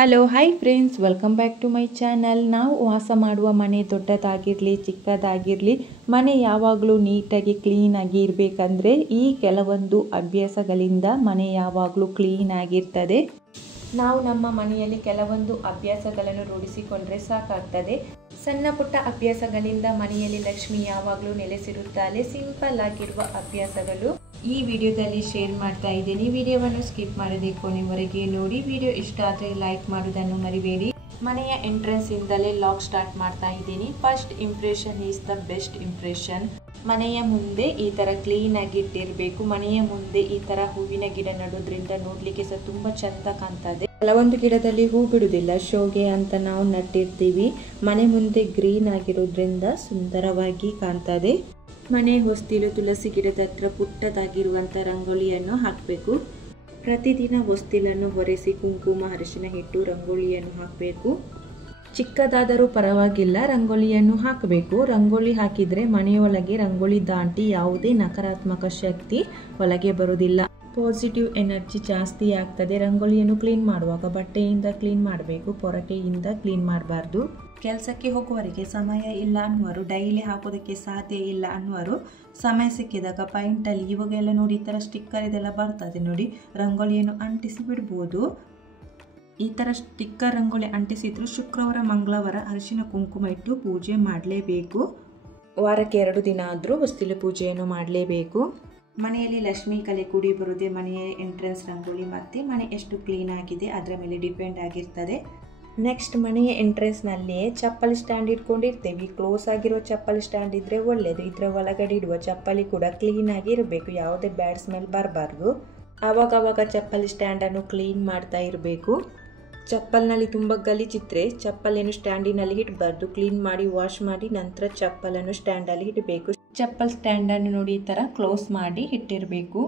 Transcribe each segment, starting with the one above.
Hello hi friends, welcome back to my channel. ನಾವು ವಾಸ ಮಾಡುವ ಮನೆ ದೊಡ್ಡದಾಗಿರಲಿ ಚಿಕ್ಕದಾಗಿರಲಿ, ಮನೆ ಯಾವಾಗಲೂ ನೀಟಾಗಿ ಕ್ಲೀನಾಗಿ ಇರಬೇಕಂದ್ರೆ ಈ ಕೆಲವೊಂದು ಅಭ್ಯಾಸಗಳಿಂದ ಮನೆ ಯಾವಾಗಲೂ ಕ್ಲೀನಾಗಿರ್ತದೆ. ನಾವು ನಮ್ಮ ಮನೆಯಲ್ಲಿ ಕೆಲವೊಂದು ಅಭ್ಯಾಸಗಳನ್ನು ರೂಢಿಸಿಕೊಂಡ್ರೆ ಸಾಕಾಗ್ತದೆ. ಸಣ್ಣ ಪುಟ್ಟ ಅಭ್ಯಾಸಗಳಿಂದ ಮನೆಯಲ್ಲಿ ಲಕ್ಷ್ಮಿ ಯಾವಾಗಲೂ ನೆಲೆಸಿರುತ್ತಾಳೆ. ಸಿಂಪಲ್ ಆಗಿರುವ ಅಭ್ಯಾಸಗಳು ಈ ವಿಡಿಯೋದಲ್ಲಿ ಶೇರ್ ಮಾಡ್ತಾ ಇದ್ದೀನಿ. ವಿಡಿಯೋವನ್ನು ಸ್ಕಿಪ್ ಮಾಡದೆ ಕೊನೆವರೆಗೆ ನೋಡಿ. ವಿಡಿಯೋ ಇಷ್ಟ ಆದರೆ ಲೈಕ್ ಮಾಡೋದನ್ನು ಮರಿಬೇಡಿ. ಮನೆಯ ಎಂಟ್ರೆನ್ಸ್ ಇಂದಲೇ ಲಾಗ್ ಸ್ಟಾರ್ಟ್ ಮಾಡ್ತಾ ಇದ್ದೀನಿ. First impression is the best impression. ಮನೆಯ ಮುಂದೆ ಈ ತರ ಕ್ಲೀನ್ ಆಗಿ ಇಟ್ಟಿರಬೇಕು. ಮನೆಯ ಮುಂದೆ ಈ ತರ ಹೂವಿನ ಗಿಡ ನೆಡೋದ್ರಿಂದ ನೋಡ್ಲಿಕ್ಕೆ ಸಹ ತುಂಬಾ ಚಂದ ಕಾಣ್ತದೆ. ಕೆಲವೊಂದು ಗಿಡದಲ್ಲಿ ಹೂ ಬಿಡುದಿಲ್ಲ, ಶೋಗೆ ಅಂತ ನಾವು ನಟ್ಟಿರ್ತೀವಿ. ಮನೆ ಮುಂದೆ ಗ್ರೀನ್ ಆಗಿರೋದ್ರಿಂದ ಸುಂದರವಾಗಿ ಕಾಣ್ತದೆ. ಮನೆ ಹೊಸ್ತಿಲು ತುಳಸಿ ಗಿಡದ ಹತ್ರ ಪುಟ್ಟದಾಗಿರುವಂಥ ರಂಗೋಲಿಯನ್ನು ಹಾಕಬೇಕು. ಪ್ರತಿದಿನ ಹೊಸ್ತಿಲನ್ನು ಹೊರೆಸಿ ಕುಂಕುಮ ಅರಿಶಿನ ಇಟ್ಟು ರಂಗೋಲಿಯನ್ನು ಹಾಕಬೇಕು. ಚಿಕ್ಕದಾದರೂ ಪರವಾಗಿಲ್ಲ, ರಂಗೋಲಿಯನ್ನು ಹಾಕಬೇಕು. ರಂಗೋಲಿ ಹಾಕಿದರೆ ಮನೆಯೊಳಗೆ ರಂಗೋಲಿ ದಾಟಿ ಯಾವುದೇ ನಕಾರಾತ್ಮಕ ಶಕ್ತಿ ಒಳಗೆ ಬರುವುದಿಲ್ಲ. ಪಾಸಿಟಿವ್ ಎನರ್ಜಿ ಜಾಸ್ತಿ ಆಗ್ತದೆ. ರಂಗೋಲಿಯನ್ನು ಕ್ಲೀನ್ ಮಾಡುವಾಗ ಬಟ್ಟೆಯಿಂದ ಕ್ಲೀನ್ ಮಾಡಬೇಕು, ಪೊರಕೆಯಿಂದ ಕ್ಲೀನ್ ಮಾಡಬಾರ್ದು. ಕೆಲಸಕ್ಕೆ ಹೋಗುವವರಿಗೆ ಸಮಯ ಇಲ್ಲ ಅನ್ನುವರು, ಡೈಲಿ ಹಾಕೋದಕ್ಕೆ ಸಾಧ್ಯ ಇಲ್ಲ ಅನ್ನುವರು, ಸಮಯ ಸಿಕ್ಕಿದಾಗ ಪೈಂಟಲ್ಲಿ ಇವಾಗೆಲ್ಲ ನೋಡಿ ಈ ಥರ ಸ್ಟಿಕ್ಕರ್ ಇದೆಲ್ಲ ಬರ್ತದೆ ನೋಡಿ, ರಂಗೋಲಿಯನ್ನು ಅಂಟಿಸಿ ಬಿಡ್ಬೋದು. ಈ ಥರ ಸ್ಟಿಕ್ಕರ್ ರಂಗೋಲಿ ಅಂಟಿಸಿದ್ರು ಶುಕ್ರವಾರ ಮಂಗಳವಾರ ಅರಿಶಿನ ಕುಂಕುಮ ಇಟ್ಟು ಪೂಜೆ ಮಾಡಲೇಬೇಕು. ವಾರಕ್ಕೆ 2 ದಿನ ಆದರೂ ಹೊಸ್ತಿಲು ಪೂಜೆಯನ್ನು ಮಾಡಲೇಬೇಕು. ಮನೆಯಲ್ಲಿ ಲಕ್ಷ್ಮೀ ಕಲೆ ಕೂಡಿ ಬರುವುದೇ ಮನೆಯ ಎಂಟ್ರೆನ್ಸ್ ರಂಗೋಲಿ ಮತ್ತು ಮನೆ ಎಷ್ಟು ಕ್ಲೀನ್ ಆಗಿದೆ ಅದರ ಮೇಲೆ ಡಿಪೆಂಡ್ ಆಗಿರ್ತದೆ. ನೆಕ್ಸ್ಟ್, ಮನೆಯ ಎಂಟ್ರೆನ್ಸ್ನಲ್ಲಿಯೇ ಚಪ್ಪಲಿ ಸ್ಟ್ಯಾಂಡ್ ಇಟ್ಕೊಂಡಿರ್ತೇವೆ. ಕ್ಲೋಸ್ ಆಗಿರೋ ಚಪ್ಪಲಿ ಸ್ಟ್ಯಾಂಡ್ ಇದ್ರೆ ಒಳ್ಳೆಯದು. ಇದರ ಒಳಗಡೆ ಇಡುವ ಚಪ್ಪಲಿ ಕೂಡ ಕ್ಲೀನ್ ಆಗಿ ಇರಬೇಕು, ಯಾವುದೇ ಬ್ಯಾಡ್ ಸ್ಮೆಲ್ ಬರಬಾರ್ದು. ಆವಾಗವಾಗ ಚಪ್ಪಲಿ ಸ್ಟ್ಯಾಂಡನ್ನು ಕ್ಲೀನ್ ಮಾಡ್ತಾ ಇರಬೇಕು. ಚಪ್ಪಲ್ನಲ್ಲಿ ತುಂಬ ಗಲೀಜಿದ್ರೆ ಚಪ್ಪಲಿಯನ್ನು ಸ್ಟ್ಯಾಂಡಿನಲ್ಲಿ ಇಡಬಾರ್ದು. ಕ್ಲೀನ್ ಮಾಡಿ ವಾಶ್ ಮಾಡಿ ನಂತರ ಚಪ್ಪಲನ್ನು ಸ್ಟ್ಯಾಂಡಲ್ಲಿ ಇಡಬೇಕು. ಚಪ್ಪಲ್ ಸ್ಟ್ಯಾಂಡನ್ನು ನೋಡಿ ಈ ಥರ ಕ್ಲೋಸ್ ಮಾಡಿ ಇಟ್ಟಿರಬೇಕು.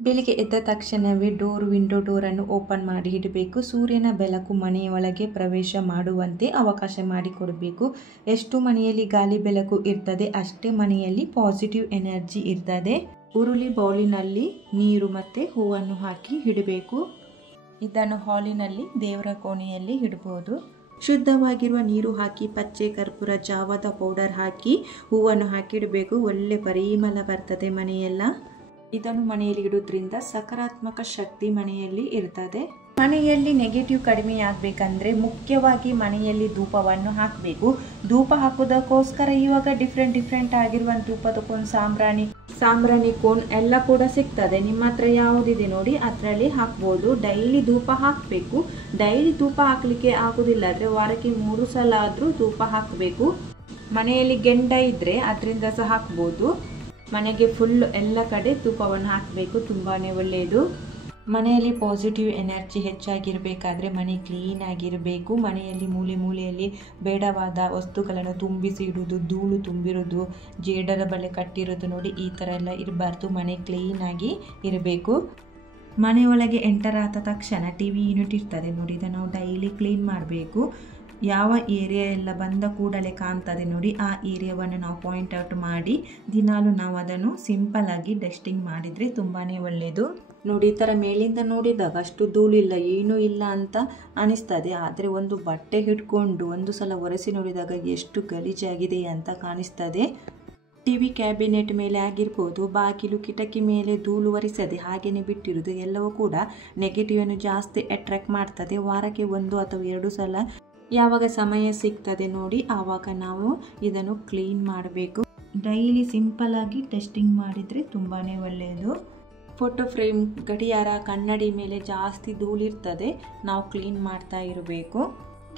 ಬೆಳಿಗ್ಗೆ ಎದ್ದ ತಕ್ಷಣವೇ ವಿಂಡೋ ಡೋರನ್ನು ಓಪನ್ ಮಾಡಿ ಇಡಬೇಕು. ಸೂರ್ಯನ ಬೆಳಕು ಮನೆಯ ಒಳಗೆ ಪ್ರವೇಶ ಮಾಡುವಂತೆ ಅವಕಾಶ ಮಾಡಿಕೊಡಬೇಕು. ಎಷ್ಟು ಮನೆಯಲ್ಲಿ ಗಾಳಿ ಬೆಳಕು ಇರ್ತದೆ ಅಷ್ಟೇ ಮನೆಯಲ್ಲಿ ಪಾಸಿಟಿವ್ ಎನರ್ಜಿ ಇರ್ತದೆ. ಉರುಳಿ ಬೌಲಿನಲ್ಲಿ ನೀರು ಮತ್ತು ಹೂವನ್ನು ಹಾಕಿ ಇಡಬೇಕು. ಇದನ್ನು ಹಾಲಿನಲ್ಲಿ ದೇವರ ಕೋಣೆಯಲ್ಲಿ ಇಡಬಹುದು. ಶುದ್ಧವಾಗಿರುವ ನೀರು ಹಾಕಿ ಪಚ್ಚೆ ಕರ್ಪೂರ ಜಾವದ ಪೌಡರ್ ಹಾಕಿ ಹೂವನ್ನು ಹಾಕಿಡಬೇಕು. ಒಳ್ಳೆ ಪರಿಮಳ ಬರ್ತದೆ ಮನೆಯೆಲ್ಲ. ಇದನ್ನು ಮನೆಯಲ್ಲಿ ಇಡೋದ್ರಿಂದ ಸಕಾರಾತ್ಮಕ ಶಕ್ತಿ ಮನೆಯಲ್ಲಿ ಇರ್ತದೆ. ಮನೆಯಲ್ಲಿ ನೆಗೆಟಿವ್ ಕಡಿಮೆ ಆಗಬೇಕಂದ್ರೆ ಮುಖ್ಯವಾಗಿ ಮನೆಯಲ್ಲಿ ಧೂಪವನ್ನು ಹಾಕಬೇಕು. ಧೂಪ ಹಾಕೋದಕ್ಕೋಸ್ಕರ ಇವಾಗ ಡಿಫ್ರೆಂಟ್ ಆಗಿರುವಂಥ ಧೂಪದ ಕೋನ್, ಸಾಂಬ್ರಾಣಿ ಕೋನ್ ಎಲ್ಲ ಕೂಡ ಸಿಗ್ತದೆ. ನಿಮ್ಮ ಹತ್ರ ಯಾವುದಿದೆ ನೋಡಿ ಅದರಲ್ಲಿ ಹಾಕ್ಬೋದು. ಡೈಲಿ ಧೂಪ ಹಾಕಬೇಕು. ಡೈಲಿ ಧೂಪ ಹಾಕಲಿಕ್ಕೆ ಆಗೋದಿಲ್ಲ ಆದರೆ ವಾರಕ್ಕೆ 3 ಸಲ ಆದರೂ ಧೂಪ ಹಾಕಬೇಕು. ಮನೆಯಲ್ಲಿ ಗೆಂಡ ಇದ್ದರೆ ಅದರಿಂದ ಸಹ ಹಾಕ್ಬೋದು. ಮನೆಗೆ ಫುಲ್ ಎಲ್ಲ ಕಡೆ ಧೂಪವನ್ನು ಹಾಕಬೇಕು, ತುಂಬಾ ಒಳ್ಳೆಯದು. ಮನೆಯಲ್ಲಿ ಪಾಸಿಟಿವ್ ಎನರ್ಜಿ ಹೆಚ್ಚಾಗಿರಬೇಕಾದ್ರೆ ಮನೆ ಕ್ಲೀನ್ ಆಗಿರಬೇಕು. ಮನೆಯಲ್ಲಿ ಮೂಲೆಯಲ್ಲಿ ಬೇಡವಾದ ವಸ್ತುಗಳನ್ನು ತುಂಬಿಸಿ ಇಡುವುದು, ಧೂಳು ತುಂಬಿರೋದು, ಜೇಡರ ಬಳೆ ಕಟ್ಟಿರೋದು ನೋಡಿ ಈ ಥರ ಎಲ್ಲ ಇರಬಾರ್ದು. ಮನೆ ಕ್ಲೀನಾಗಿ ಇರಬೇಕು. ಮನೆಯೊಳಗೆ ಎಂಟರ್ ಆದ ತಕ್ಷಣ ಟಿವಿ ಯೂನಿಟ್ ಇರ್ತದೆ ನೋಡಿ, ಇದನ್ನು ನಾವು ಡೈಲಿ ಕ್ಲೀನ್ ಮಾಡಬೇಕು. ಯಾವ ಏರಿಯಾ ಎಲ್ಲ ಬಂದ ಕೂಡಲೇ ಕಾಣ್ತದೆ ನೋಡಿ ಆ ಏರಿಯಾವನ್ನು ನಾವು ಪಾಯಿಂಟ್ ಔಟ್ ಮಾಡಿ ದಿನಾಲು ನಾವು ಅದನ್ನು ಸಿಂಪಲ್ ಆಗಿ ಡಸ್ಟಿಂಗ್ ಮಾಡಿದರೆ ತುಂಬಾ ಒಳ್ಳೆಯದು. ನೋಡಿ ಈ ಥರ ಮೇಲಿಂದ ನೋಡಿದಾಗ ಅಷ್ಟು ಧೂಳಿಲ್ಲ, ಏನೂ ಇಲ್ಲ ಅಂತ ಅನಿಸ್ತದೆ. ಆದರೆ ಒಂದು ಬಟ್ಟೆ ಹಿಡ್ಕೊಂಡು ಒಂದು ಸಲ ಒರೆಸಿ ನೋಡಿದಾಗ ಎಷ್ಟು ಗಲೀಜಾಗಿದೆ ಅಂತ ಕಾಣಿಸ್ತದೆ. ಟಿವಿ ಕ್ಯಾಬಿನೆಟ್ ಮೇಲೆ ಆಗಿರ್ಬೋದು, ಬಾಗಿಲು ಕಿಟಕಿ ಮೇಲೆ ಧೂಳು ಒರೆಸದೆ ಹಾಗೆಯೇ ಬಿಟ್ಟಿರೋದು ಎಲ್ಲವೂ ಕೂಡ ನೆಗೆಟಿವನ್ನು ಜಾಸ್ತಿ ಅಟ್ರಾಕ್ಟ್ ಮಾಡ್ತದೆ. ವಾರಕ್ಕೆ 1 ಅಥವಾ 2 ಸಲ ಯಾವಾಗ ಸಮಯ ಸಿಗ್ತದೆ ನೋಡಿ ಆವಾಗ ನಾವು ಇದನ್ನು ಕ್ಲೀನ್ ಮಾಡಬೇಕು. ಡೈಲಿ ಸಿಂಪಲ್ ಆಗಿ ಟೆಸ್ಟಿಂಗ್ ಮಾಡಿದರೆ ತುಂಬಾ ಒಳ್ಳೆಯದು. ಫೋಟೋ ಫ್ರೇಮ್, ಗಡಿಯಾರ, ಕನ್ನಡಿ ಮೇಲೆ ಜಾಸ್ತಿ ಧೂಳಿರ್ತದೆ, ನಾವು ಕ್ಲೀನ್ ಮಾಡ್ತಾ ಇರಬೇಕು.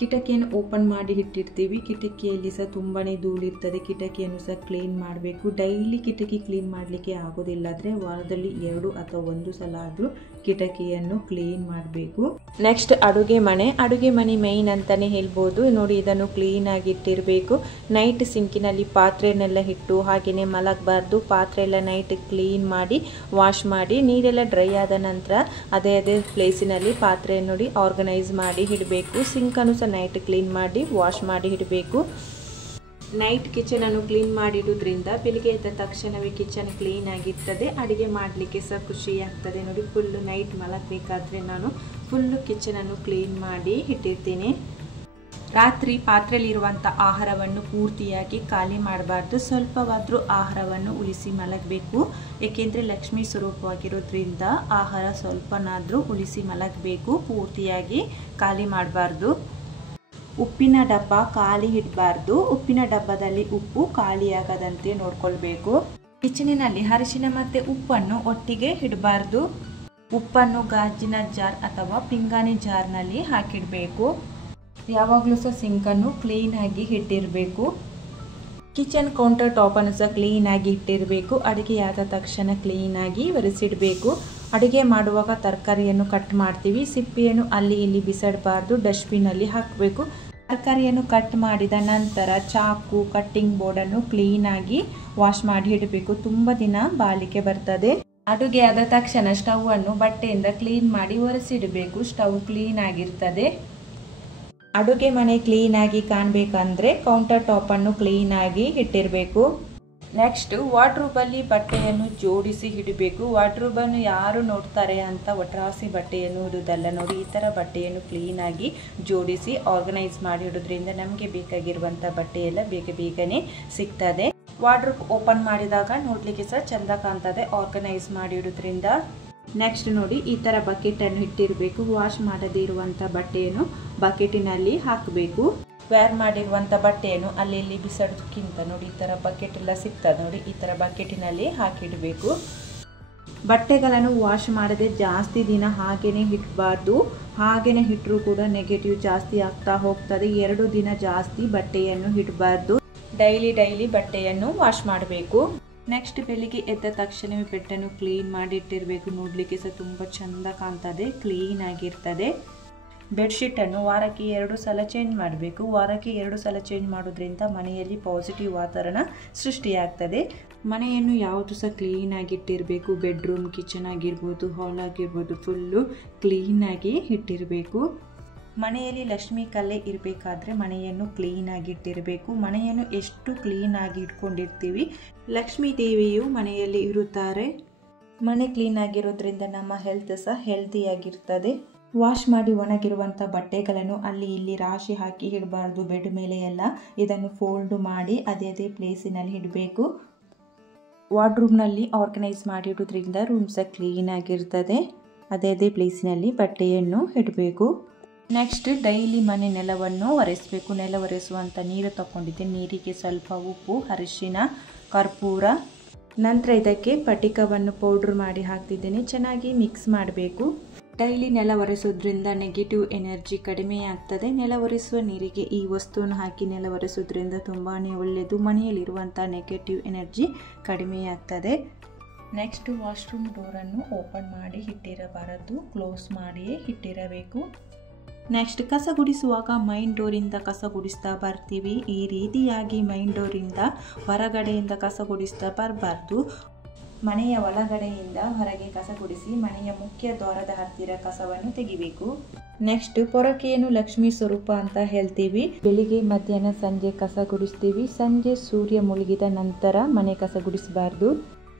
ಕಿಟಕಿಯನ್ನು ಓಪನ್ ಮಾಡಿ ಇಟ್ಟಿರ್ತೀವಿ, ಕಿಟಕಿಯಲ್ಲಿ ಸಹ ತುಂಬಾ ಧೂಳಿರ್ತದೆ, ಕಿಟಕಿಯನ್ನು ಸಹ ಕ್ಲೀನ್ ಮಾಡಬೇಕು. ಡೈಲಿ ಕಿಟಕಿ ಕ್ಲೀನ್ ಮಾಡಲಿಕ್ಕೆ ಆಗೋದಿಲ್ಲ ಆದರೆ ವಾರದಲ್ಲಿ 2 ಅಥವಾ 1 ಸಲ ಆದರೂ ಕಿಟಕಿಯನ್ನು ಕ್ಲೀನ್ ಮಾಡಬೇಕು. ನೆಕ್ಸ್ಟ್, ಅಡುಗೆ ಮನೆ ಮೈನ್ ಅಂತಲೇ ಹೇಳ್ಬೋದು. ನೋಡಿ ಇದನ್ನು ಕ್ಲೀನಾಗಿ ಇಟ್ಟಿರಬೇಕು. ನೈಟ್ ಸಿಂಕಿನಲ್ಲಿ ಪಾತ್ರೆನೆಲ್ಲ ಇಟ್ಟು ಹಾಗೆಯೇ ಮಲಗಬಾರ್ದು. ಪಾತ್ರೆ ಎಲ್ಲ ನೈಟ್ ಕ್ಲೀನ್ ಮಾಡಿ ವಾಶ್ ಮಾಡಿ ನೀರೆಲ್ಲ ಡ್ರೈ ಆದ ನಂತರ ಅದೇ ಪ್ಲೇಸಿನಲ್ಲಿ ಪಾತ್ರೆ ನೋಡಿ ಆರ್ಗನೈಸ್ ಮಾಡಿ ಇಡಬೇಕು. ಸಿಂಕನ್ನು ಸಹ ನೈಟ್ ಕ್ಲೀನ್ ಮಾಡಿ ವಾಶ್ ಮಾಡಿ ಇಡಬೇಕು. ನೈಟ್ ಕಿಚನನ್ನು ಕ್ಲೀನ್ ಮಾಡಿಡೋದ್ರಿಂದ ಬೆಳಿಗ್ಗೆ ಎದ್ದ ತಕ್ಷಣವೇ ಕಿಚನ್ ಕ್ಲೀನ್ ಆಗಿರ್ತದೆ, ಅಡುಗೆ ಮಾಡಲಿಕ್ಕೆ ಸಹ ಖುಷಿ ಆಗ್ತದೆ. ನೋಡಿ, ಫುಲ್ಲು ನೈಟ್ ಮಲಗಬೇಕಾದ್ರೆ ನಾನು ಫುಲ್ಲು ಕಿಚನನ್ನು ಕ್ಲೀನ್ ಮಾಡಿ ಇಟ್ಟಿರ್ತೀನಿ. ರಾತ್ರಿ ಪಾತ್ರೆಯಲ್ಲಿರುವಂಥ ಆಹಾರವನ್ನು ಪೂರ್ತಿಯಾಗಿ ಖಾಲಿ ಮಾಡಬಾರ್ದು, ಸ್ವಲ್ಪವಾದರೂ ಆಹಾರವನ್ನು ಉಳಿಸಿ ಮಲಗಬೇಕು. ಏಕೆಂದರೆ ಲಕ್ಷ್ಮೀ ಸ್ವರೂಪವಾಗಿರೋದ್ರಿಂದ ಆಹಾರ ಸ್ವಲ್ಪನಾದರೂ ಉಳಿಸಿ ಮಲಗಬೇಕು, ಪೂರ್ತಿಯಾಗಿ ಖಾಲಿ ಮಾಡಬಾರ್ದು. ಉಪ್ಪಿನ ಡಬ್ಬ ಖಾಲಿ ಇಡಬಾರ್ದು, ಉಪ್ಪಿನ ಡಬ್ಬದಲ್ಲಿ ಉಪ್ಪು ಖಾಲಿಯಾಗದಂತೆ ನೋಡ್ಕೊಳ್ಬೇಕು. ಕಿಚನಿನಲ್ಲಿ ಅರಿಶಿನ ಮತ್ತು ಉಪ್ಪನ್ನು ಒಟ್ಟಿಗೆ ಇಡಬಾರ್ದು. ಉಪ್ಪನ್ನು ಗಾಜಿನ ಜಾರ್ ಅಥವಾ ಪಿಂಗಾಣಿ ಜಾರ್ನಲ್ಲಿ ಹಾಕಿಡಬೇಕು. ಯಾವಾಗಲೂ ಸಹ ಸಿಂಕನ್ನು ಕ್ಲೀನಾಗಿ ಇಟ್ಟಿರಬೇಕು. ಕಿಚನ್ ಕೌಂಟರ್ ಟಾಪನ್ನು ಸಹ ಕ್ಲೀನಾಗಿ ಇಟ್ಟಿರಬೇಕು. ಅಡುಗೆಯಾದ ತಕ್ಷಣ ಕ್ಲೀನಾಗಿ ಒರೆಸಿಡಬೇಕು. ಅಡುಗೆ ಮಾಡುವಾಗ ತರಕಾರಿಯನ್ನು ಕಟ್ ಮಾಡ್ತೀವಿ, ಸಿಪ್ಪೆಯನ್ನು ಅಲ್ಲಿ ಇಲ್ಲಿ ಬಿಸಾಡಬಾರ್ದು, ಡಸ್ಟ್ಬಿನ್ನಲ್ಲಿ ಹಾಕಬೇಕು. ತರಕಾರಿಯನ್ನು ಕಟ್ ಮಾಡಿದ ನಂತರ ಚಾಕು, ಕಟ್ಟಿಂಗ್ ಬೋರ್ಡನ್ನು ಕ್ಲೀನಾಗಿ ವಾಶ್ ಮಾಡಿ ಇಡಬೇಕು. ತುಂಬ ದಿನ ಬಾಳಿಕೆ ಬರ್ತದೆ. ಅಡುಗೆ ಆದ ತಕ್ಷಣ ಸ್ಟವ್ ಅನ್ನು ಬಟ್ಟೆಯಿಂದ ಕ್ಲೀನ್ ಮಾಡಿ ಒರೆಸಿಡಬೇಕು. ಸ್ಟವ್ ಕ್ಲೀನ್ ಆಗಿರ್ತದೆ. ಅಡುಗೆ ಮನೆ ಕ್ಲೀನಾಗಿ ಕಾಣಬೇಕಂದ್ರೆ ಕೌಂಟರ್ ಟಾಪನ್ನು ಕ್ಲೀನಾಗಿ ಇಟ್ಟಿರಬೇಕು. ನೆಕ್ಸ್ಟ್ ವಾರ್ಡ್ರೋಬಲ್ಲಿ ಬಟ್ಟೆಯನ್ನು ಜೋಡಿಸಿ ಇಡಬೇಕು. ವಾರ್ಡ್ರೋಬನ್ನು ಯಾರು ನೋಡ್ತಾರೆ ಅಂತ ಒಟ್ರಾಸಿ ಬಟ್ಟೆಯನ್ನು ಇಡುವುದಲ್ಲ. ನೋಡಿ, ಈ ಥರ ಬಟ್ಟೆಯನ್ನು ಕ್ಲೀನಾಗಿ ಜೋಡಿಸಿ ಆರ್ಗನೈಸ್ ಮಾಡಿ ಇಡೋದ್ರಿಂದ ನಮಗೆ ಬೇಕಾಗಿರುವಂಥ ಬಟ್ಟೆ ಎಲ್ಲ ಬೇಗನೆ ಸಿಗ್ತದೆ. ವಾರ್ಡ್ರೋಬ್ ಓಪನ್ ಮಾಡಿದಾಗ ನೋಡಲಿಕ್ಕೆ ಸಹ ಚೆಂದ ಕಾಣ್ತದೆ ಆರ್ಗನೈಸ್ ಮಾಡಿ ಇಡೋದ್ರಿಂದ. ನೆಕ್ಸ್ಟ್ ನೋಡಿ, ಈ ಥರ ಬಕೆಟನ್ನು ಇಟ್ಟಿರಬೇಕು. ವಾಶ್ ಮಾಡದೇ ಇರುವಂಥ ಬಟ್ಟೆಯನ್ನು ಬಕೆಟಿನಲ್ಲಿ ಹಾಕಬೇಕು. ವೇರ್ ಮಾಡಿರುವಂಥ ಬಟ್ಟೆಯನ್ನು ಅಲ್ಲಿ ಇಲ್ಲಿ ಬಿಸಾಡೋದಕ್ಕಿಂತ ನೋಡಿ, ಈ ಥರ ಬಕೆಟ್ ಎಲ್ಲ ಸಿಗ್ತದೆ ನೋಡಿ, ಈ ಥರ ಬಕೆಟಿನಲ್ಲಿ ಹಾಕಿಡಬೇಕು. ಬಟ್ಟೆಗಳನ್ನು ವಾಶ್ ಮಾಡದೆ ಜಾಸ್ತಿ ದಿನ ಹಾಗೇನೆ ಇಡಬಾರ್ದು. ಹಾಗೇನೆ ಇಟ್ಟರೂ ಕೂಡ ನೆಗೆಟಿವ್ ಜಾಸ್ತಿ ಆಗ್ತಾ ಹೋಗ್ತದೆ. 2 ದಿನ ಜಾಸ್ತಿ ಬಟ್ಟೆಯನ್ನು ಇಡಬಾರ್ದು. ಡೈಲಿ ಬಟ್ಟೆಯನ್ನು ವಾಶ್ ಮಾಡಬೇಕು. ನೆಕ್ಸ್ಟ್ ಬೆಳಿಗ್ಗೆ ಎದ್ದ ತಕ್ಷಣವೇ ಬೆಡ್ಡನ್ನು ಕ್ಲೀನ್ ಮಾಡಿ ಇಟ್ಟಿರಬೇಕು. ನೋಡಲಿಕ್ಕೆ ಸಹ ತುಂಬ ಚೆಂದ ಕಾಣ್ತದೆ, ಕ್ಲೀನ್ ಆಗಿರ್ತದೆ. ಬೆಡ್ಶೀಟನ್ನು ವಾರಕ್ಕೆ 2 ಸಲ ಚೇಂಜ್ ಮಾಡಬೇಕು. ವಾರಕ್ಕೆ 2 ಸಲ ಚೇಂಜ್ ಮಾಡೋದ್ರಿಂದ ಮನೆಯಲ್ಲಿ ಪಾಸಿಟಿವ್ ವಾತಾವರಣ ಸೃಷ್ಟಿಯಾಗ್ತದೆ. ಮನೆಯನ್ನು ಯಾವುದು ಸಹ ಕ್ಲೀನಾಗಿ ಇಟ್ಟಿರಬೇಕು. ಬೆಡ್ರೂಮ್, ಕಿಚನ್ ಆಗಿರ್ಬೋದು, ಹಾಲ್ ಆಗಿರ್ಬೋದು, ಫುಲ್ಲು ಕ್ಲೀನಾಗಿ ಇಟ್ಟಿರಬೇಕು. ಮನೆಯಲ್ಲಿ ಲಕ್ಷ್ಮೀ ಕಲೆ ಇರಬೇಕಾದ್ರೆ ಮನೆಯನ್ನು ಕ್ಲೀನಾಗಿ ಇಟ್ಟಿರಬೇಕು. ಮನೆಯನ್ನು ಎಷ್ಟು ಕ್ಲೀನಾಗಿ ಇಟ್ಕೊಂಡಿರ್ತೀವಿ, ಲಕ್ಷ್ಮೀ ದೇವಿಯು ಮನೆಯಲ್ಲಿ ಇರುತ್ತಾರೆ. ಮನೆ ಕ್ಲೀನಾಗಿರೋದ್ರಿಂದ ನಮ್ಮ ಹೆಲ್ತ್ ಸಹ ಹೆಲ್ತಿಯಾಗಿರ್ತದೆ. ವಾಶ್ ಮಾಡಿ ಒಣಗಿರುವಂಥ ಬಟ್ಟೆಗಳನ್ನು ಅಲ್ಲಿ ಇಲ್ಲಿ ರಾಶಿ ಹಾಕಿ ಇಡಬಾರ್ದು. ಬೆಡ್ ಮೇಲೆ ಎಲ್ಲ ಇದನ್ನು ಫೋಲ್ಡ್ ಮಾಡಿ ಅದೇ ಪ್ಲೇಸಿನಲ್ಲಿ ಇಡಬೇಕು. ವಾರ್ಡ್ರೂಮ್ನಲ್ಲಿ ಆರ್ಗನೈಸ್ ಮಾಡಿ ಇಡೋದ್ರಿಂದ ರೂಮ್ ಸಹ ಕ್ಲೀನಾಗಿರ್ತದೆ. ಅದೇ ಪ್ಲೇಸಿನಲ್ಲಿ ಬಟ್ಟೆಯನ್ನು ಇಡಬೇಕು. ನೆಕ್ಸ್ಟ್ ಡೈಲಿ ಮನೆ ನೆಲವನ್ನು ಒರೆಸಬೇಕು. ನೆಲ ಒರೆಸುವಂಥ ನೀರು ತಗೊಂಡಿದ್ದೆ. ನೀರಿಗೆ ಸ್ವಲ್ಪ ಉಪ್ಪು, ಅರಿಶಿನ, ಕರ್ಪೂರ, ನಂತರ ಇದಕ್ಕೆ ಪಟಿಕವನ್ನು ಪೌಡ್ರ್ ಮಾಡಿ ಹಾಕ್ತಿದ್ದೇನೆ. ಚೆನ್ನಾಗಿ ಮಿಕ್ಸ್ ಮಾಡಬೇಕು. ಡೈಲಿ ನೆಲ ಒರೆಸೋದ್ರಿಂದ ನೆಗೆಟಿವ್ ಎನರ್ಜಿ ಕಡಿಮೆ ಆಗ್ತದೆ. ನೆಲ ಒರೆಸುವ ನೀರಿಗೆ ಈ ವಸ್ತುವನ್ನು ಹಾಕಿ ನೆಲ ಒರೆಸೋದ್ರಿಂದ ತುಂಬಾ ಒಳ್ಳೆಯದು. ಮನೆಯಲ್ಲಿರುವಂಥ ನೆಗೆಟಿವ್ ಎನರ್ಜಿ ಕಡಿಮೆ ಆಗ್ತದೆ. ನೆಕ್ಸ್ಟ್ ವಾಶ್ರೂಮ್ ಡೋರನ್ನು ಓಪನ್ ಮಾಡಿ ಇಟ್ಟಿರಬಾರದು, ಕ್ಲೋಸ್ ಮಾಡಿಯೇ ಇಟ್ಟಿರಬೇಕು. ನೆಕ್ಸ್ಟ್ ಕಸ ಗುಡಿಸುವಾಗ ಮೈನ್ ಡೋರಿಂದ ಕಸ ಗುಡಿಸ್ತಾ ಬರ್ತೀವಿ. ಈ ರೀತಿಯಾಗಿ ಮೈನ್ ಡೋರಿಂದ ಹೊರಗಡೆಯಿಂದ ಕಸ ಗುಡಿಸ್ತಾ ಬರಬಾರ್ದು. ಮನೆಯ ಒಳಗಡೆಯಿಂದ ಹೊರಗೆ ಕಸ ಗುಡಿಸಿ ಮನೆಯ ಮುಖ್ಯ ದ್ವಾರದ ಹತ್ತಿರ ಕಸವನ್ನು ತೆಗಿಬೇಕು. ನೆಕ್ಸ್ಟ್ ಪೊರಕೆಯನ್ನು ಲಕ್ಷ್ಮೀ ಸ್ವರೂಪ ಅಂತ ಹೇಳ್ತೀವಿ. ಬೆಳಿಗ್ಗೆ, ಮಧ್ಯಾಹ್ನ, ಸಂಜೆ ಕಸ ಗುಡಿಸ್ತೀವಿ. ಸಂಜೆ ಸೂರ್ಯ ಮುಳುಗಿದ ನಂತರ ಮನೆ ಕಸ ಗುಡಿಸಬಾರ್ದು.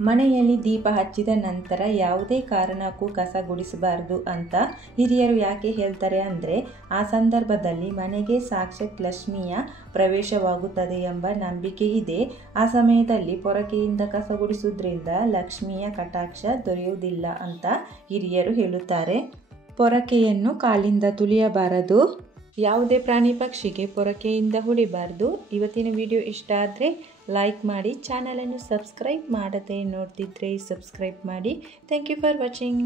ಮನೆಯಲ್ಲಿ ದೀಪ ಹಚ್ಚಿದ ನಂತರ ಯಾವುದೇ ಕಾರಣಕ್ಕೂ ಕಸ ಗುಡಿಸಬಾರ್ದು ಅಂತ ಹಿರಿಯರು ಯಾಕೆ ಹೇಳ್ತಾರೆ ಅಂದರೆ, ಆ ಸಂದರ್ಭದಲ್ಲಿ ಮನೆಗೆ ಸಾಕ್ಷಾತ್ ಲಕ್ಷ್ಮಿಯ ಪ್ರವೇಶವಾಗುತ್ತದೆ ಎಂಬ ನಂಬಿಕೆ ಇದೆ. ಆ ಸಮಯದಲ್ಲಿ ಪೊರಕೆಯಿಂದ ಕಸ ಗುಡಿಸುವುದರಿಂದ ಲಕ್ಷ್ಮಿಯ ಕಟಾಕ್ಷ ದೊರೆಯುವುದಿಲ್ಲ ಅಂತ ಹಿರಿಯರು ಹೇಳುತ್ತಾರೆ. ಪೊರಕೆಯನ್ನು ಕಾಲಿಂದ ತುಳಿಯಬಾರದು. ಯಾವುದೇ ಪ್ರಾಣಿ ಪಕ್ಷಿಗೆ ಪೊರಕೆಯಿಂದ ಹೊಡಿಬಾರ್ದು. ಇವತ್ತಿನ ವಿಡಿಯೋ ಇಷ್ಟ ಆದರೆ ಲೈಕ್ ಮಾಡಿ. ಚಾನಲನ್ನು ಸಬ್ಸ್ಕ್ರೈಬ್ ಮಾಡದೆ ನೋಡ್ತಿದ್ರೆ ಸಬ್ಸ್ಕ್ರೈಬ್ ಮಾಡಿ. Thank you for watching.